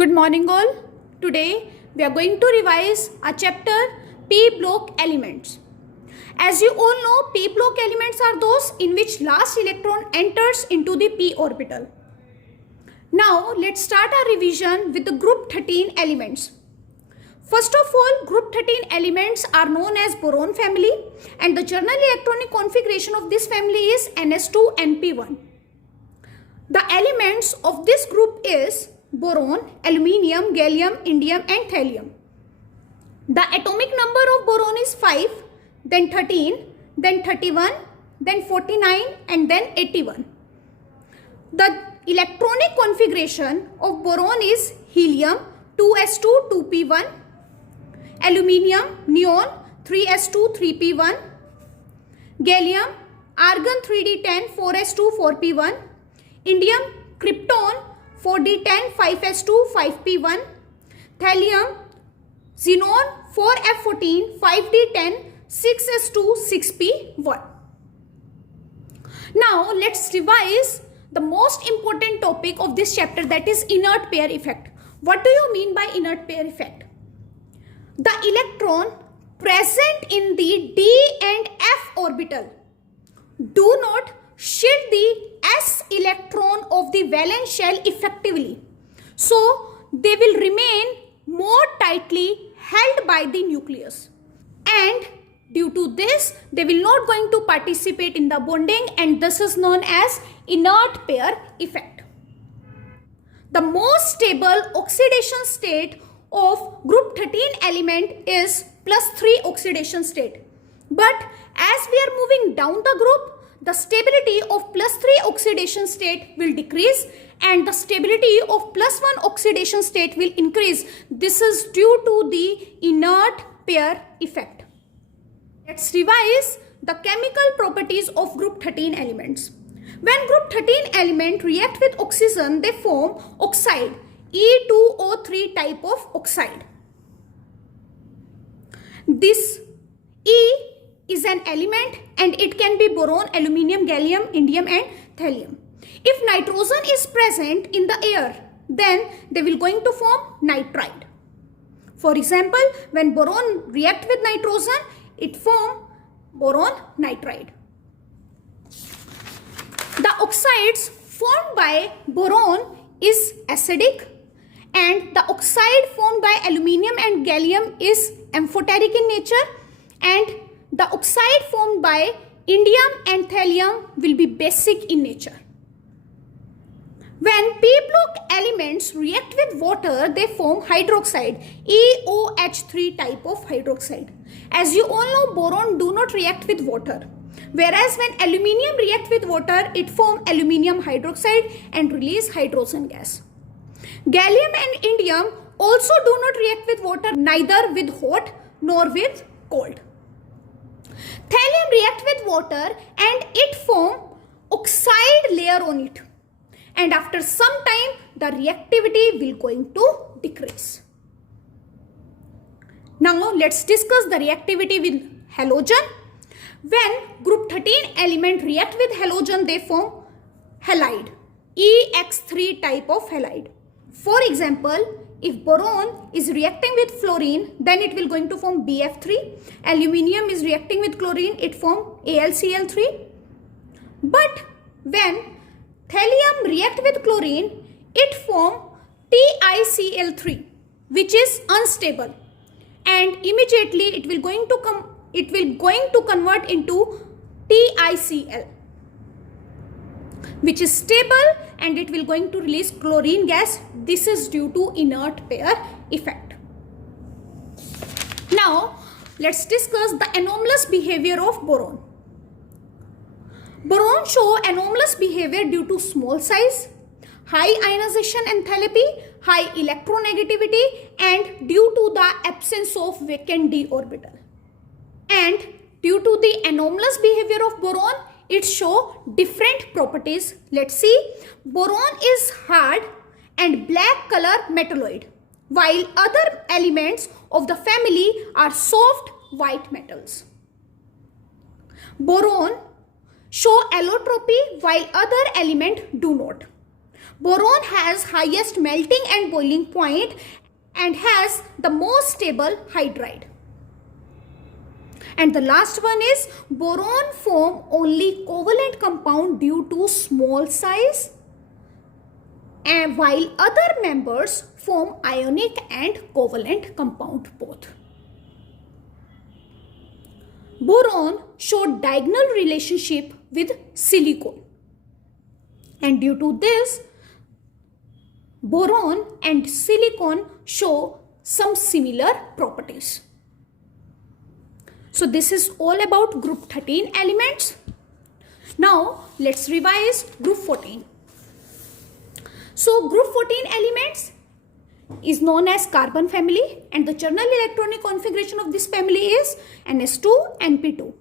Good morning all. Today we are going to revise our chapter p block elements. As you all know, p block elements are those in which last electron enters into the p orbital. Now let's start our revision with the group 13 elements. First of all, group 13 elements are known as boron family and the general electronic configuration of this family is ns2np1. The elements of this group is boron, aluminium, gallium, indium and thallium. The atomic number of boron is 5, then 13, then 31, then 49 and then 81. The electronic configuration of boron is helium 2s2 2p1, aluminium neon 3s2 3p1, gallium argon 3d10 4s2 4p1, indium krypton 4d10 5s2 5p1, thallium xenon 4f14 5d10 6s2 6p1. Now let's revise the most important topic of this chapter, that is inert pair effect. What do you mean by inert pair effect? The electron present in the d and f orbital do not shed the s electron of the valence shell effectively. So they will remain more tightly held by the nucleus. And due to this, they will not going to participate in the bonding, and this is known as inert pair effect. The most stable oxidation state of group 13 element is +3 oxidation state. But as we are moving down the group, the stability of +3 oxidation state will decrease and the stability of +1 oxidation state will increase. This is due to the inert pair effect. Let's revise the chemical properties of group 13 elements. When group 13 element react with oxygen, they form oxide, E2O3 type of oxide. This E is an element and it can be boron, aluminium, gallium, indium and thallium. If nitrogen is present in the air, then they will going to form nitride. For example, when boron react with nitrogen, it form boron nitride. The oxides formed by boron is acidic and the oxide formed by aluminium and gallium is amphoteric in nature, and the oxide formed by indium and thallium will be basic in nature. When p block elements react with water, they form hydroxide, EOH3 type of hydroxide. As you all know, boron do not react with water. Whereas when aluminium react with water, it form aluminium hydroxide and release hydrogen gas. Gallium and indium also do not react with water, neither with hot nor with cold. Thallium react with water and it form oxide layer on it. And after some time, the reactivity will going to decrease. Now let's discuss the reactivity with halogen. When group 13 element react with halogen, they form halide, EX3 type of halide. For example, if boron is reacting with fluorine, then it will going to form BF3. Aluminium is reacting with chlorine, it form AlCl3. But when thallium react with chlorine, it form TiCl3, which is unstable, and immediately it will going to convert into TiCl, which is stable, and it will going to release chlorine gas. This is due to inert pair effect. Now let's discuss the anomalous behavior of boron. Boron show anomalous behavior due to small size, high ionization enthalpy, high electronegativity, and due to the absence of vacant d orbital. And due to the anomalous behavior of boron, it show different properties. Let's see. Boron is hard and black color metalloid, while other elements of the family are soft white metals. Boron show allotropy while other elements do not. Boron has highest melting and boiling point and has the most stable hydride. And the last one is boron form only covalent compound due to small size, and while other members form ionic and covalent compound both. Boron showed diagonal relationship with silicon, and due to this boron and silicon show some similar properties. So this is all about group 13 elements. Now let's revise group 14. So group 14 elements is known as carbon family, and the general electronic configuration of this family is Ns2, Np2.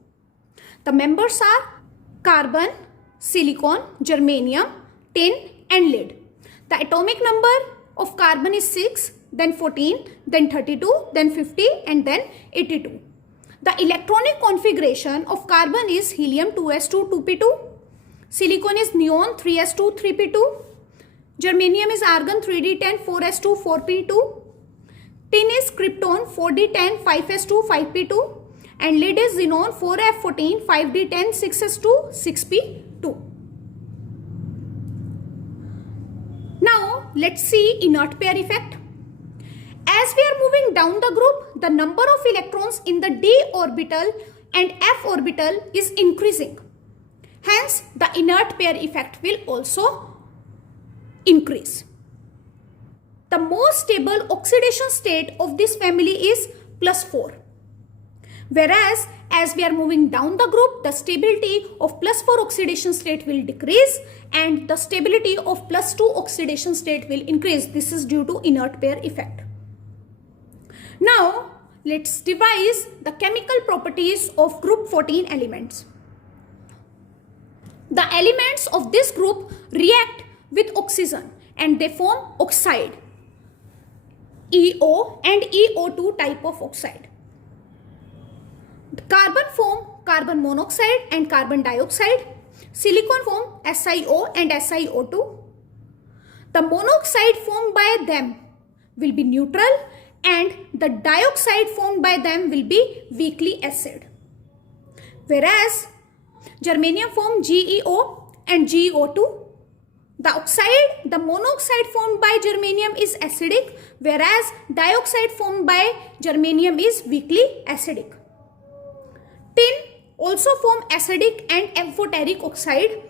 The members are carbon, silicon, germanium, tin and lead. The atomic number of carbon is 6, then 14, then 32, then 50 and then 82. The electronic configuration of carbon is helium 2s2 2p2, silicon is neon 3s2 3p2, germanium is argon 3d10 4s2 4p2, tin is krypton 4d10 5s2 5p2, and lead is xenon 4f14 5d10 6s2 6p2. Now let's see inert pair effect. As we are moving down the group, the number of electrons in the d orbital and f orbital is increasing. Hence, the inert pair effect will also increase. The most stable oxidation state of this family is +4. Whereas, as we are moving down the group, the stability of +4 oxidation state will decrease and the stability of +2 oxidation state will increase. This is due to inert pair effect. Now, let's devise the chemical properties of group 14 elements. The elements of this group react with oxygen and they form oxide, EO and EO2 type of oxide. The carbon form carbon monoxide and carbon dioxide. Silicon form SiO and SiO2. The monoxide formed by them will be neutral and the dioxide formed by them will be weakly acid. Whereas germanium form GeO and GeO2. The monoxide formed by germanium is acidic, whereas dioxide formed by germanium is weakly acidic. Tin also form acidic and amphoteric oxide,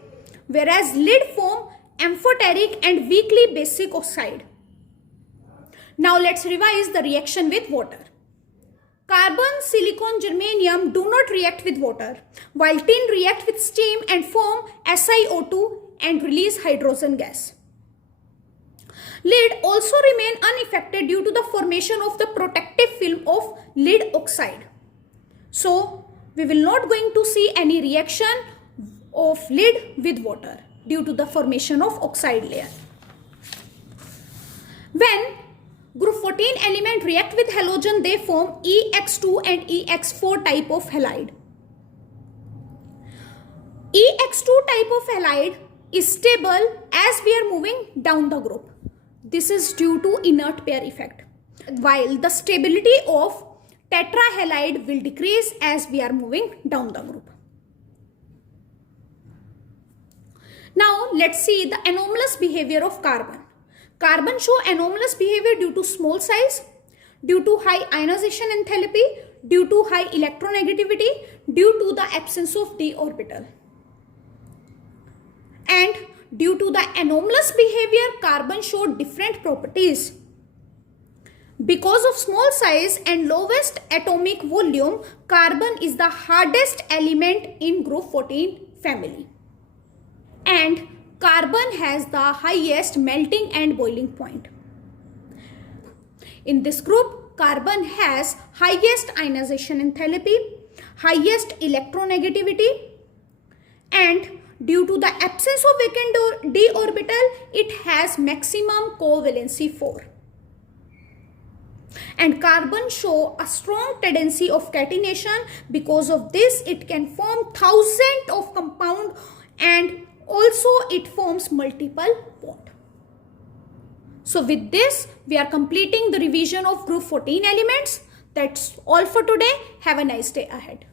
whereas lead form amphoteric and weakly basic oxide. Now let's revise the reaction with water. Carbon, silicon, germanium do not react with water, while tin react with steam and form SiO2 and release hydrogen gas. Lead also remain unaffected due to the formation of the protective film of lead oxide. So, we will not going to see any reaction of lead with water due to the formation of oxide layer. When group 14 element react with halogen, they form EX2 and EX4 type of halide. EX2 type of halide is stable as we are moving down the group. This is due to inert pair effect, while the stability of tetrahalide will decrease as we are moving down the group. Now let's see the anomalous behavior of carbon. Carbon show anomalous behavior due to small size, due to high ionization enthalpy, due to high electronegativity, due to the absence of d orbital. And due to the anomalous behavior, carbon showed different properties. Because of small size and lowest atomic volume, carbon is the hardest element in group 14 family. And carbon has the highest melting and boiling point. In this group, carbon has highest ionization enthalpy, highest electronegativity, and due to the absence of vacant d orbital, it has maximum covalency 4. And carbon show a strong tendency of catenation. Because of this, it can form thousands of compound and also it forms multiple bond. So with this, we are completing the revision of group 14 elements. That's all for today. Have a nice day ahead.